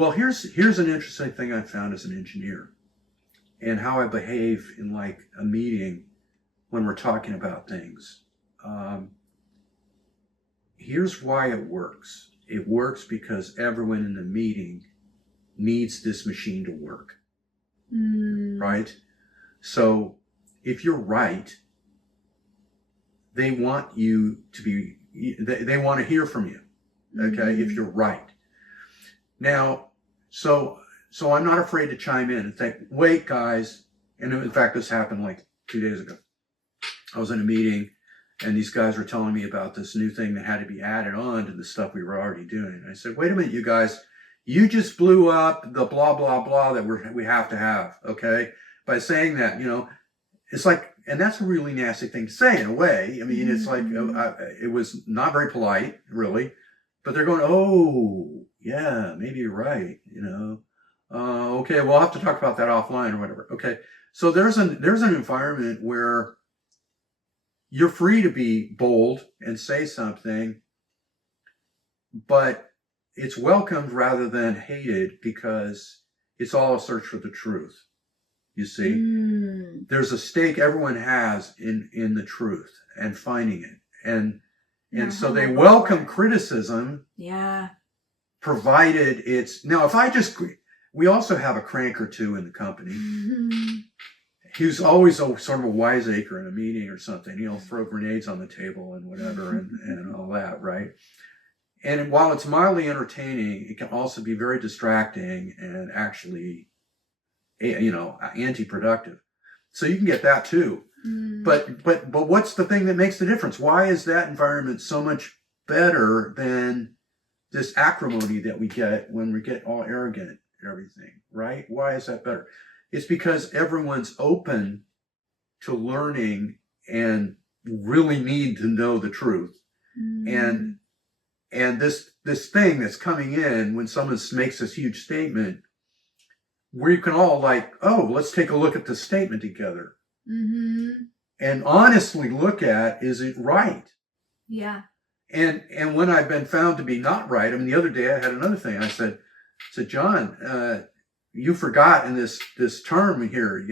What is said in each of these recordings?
Well, here's an interesting thing I found as an engineer and how I behave in like a meeting when we're talking about things. Um, Here's why it works. It works because everyone in the meeting needs this machine to work, right? So if you're right, they want you to be, they want to hear from you, okay, if you're right. Now, so I'm not afraid to chime in and think, wait, guys. And in fact, this happened like 2 days ago. I was in a meeting and these guys were telling me about this new thing that had to be added on to the stuff we were already doing. And I said, wait a minute, you guys, you just blew up the blah, blah, blah that we have to have, okay? By saying that, it's like, and that's a really nasty thing to say in a way. I mean, it's like, it was not very polite, really. But they're going, oh, yeah, maybe you're right, Okay, we'll have to talk about that offline or whatever. Okay, so there's an environment where you're free to be bold and say something, but it's welcomed rather than hated because it's all a search for the truth. You see, there's a stake everyone has in the truth and finding it, and so they welcome criticism. Yeah. Provided it's now, we also have a crank or two in the company. He was always sort of a wiseacre in a meeting or something. He'll throw grenades on the table and whatever and all that, right? And while it's mildly entertaining, it can also be very distracting and actually, anti-productive. So you can get that too. But what's the thing that makes the difference? Why is that environment so much better than this acrimony that we get when we get all arrogant and everything, right? Why is that better? It's because everyone's open to learning and really need to know the truth. And this thing that's coming in when someone makes this huge statement, where you can all like, oh, let's take a look at this statement together. And honestly look at, is it right? Yeah. And when I've been found to be not right, I mean, the other day I had another thing. I said, John, you forgot in this term here,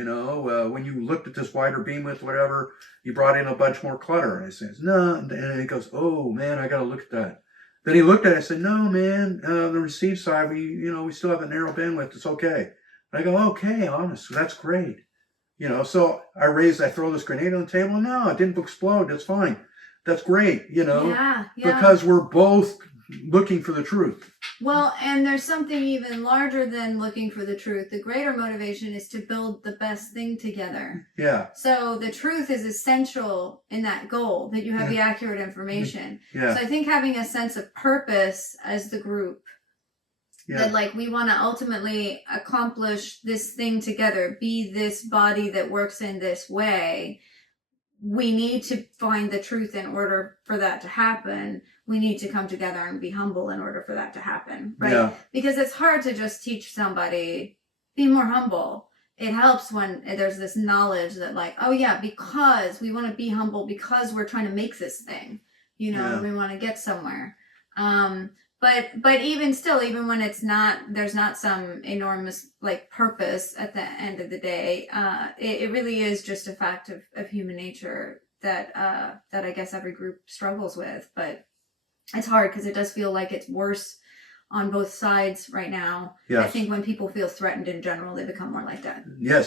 when you looked at this wider beam width, whatever, you brought in a bunch more clutter. And I said, no. And he goes, oh man, I got to look at that. Then he looked at it. I said, no, man, the receive side, we still have a narrow bandwidth. It's okay. And I go, okay, honest. That's great. So I throw this grenade on the table. No, it didn't explode. That's fine. That's great, Yeah. because we're both looking for the truth. Well, and there's something even larger than looking for the truth. The greater motivation is to build the best thing together. Yeah. So the truth is essential in that goal, that you have the accurate information. Yeah. So I think having a sense of purpose as the group, that like we want to ultimately accomplish this thing together, be this body that works in this way. We need to find the truth in order for that to happen. We need to come together and be humble in order for that to happen, right? Yeah. Because it's hard to just teach somebody, be more humble. It helps when there's this knowledge that like, oh yeah, because we want to be humble because we're trying to make this thing, we want to get somewhere. But even still, even when there's not some enormous like purpose at the end of the day, it really is just a fact of human nature that I guess every group struggles with. But it's hard because it does feel like it's worse on both sides right now. Yes. I think when people feel threatened in general, they become more like that. Yes.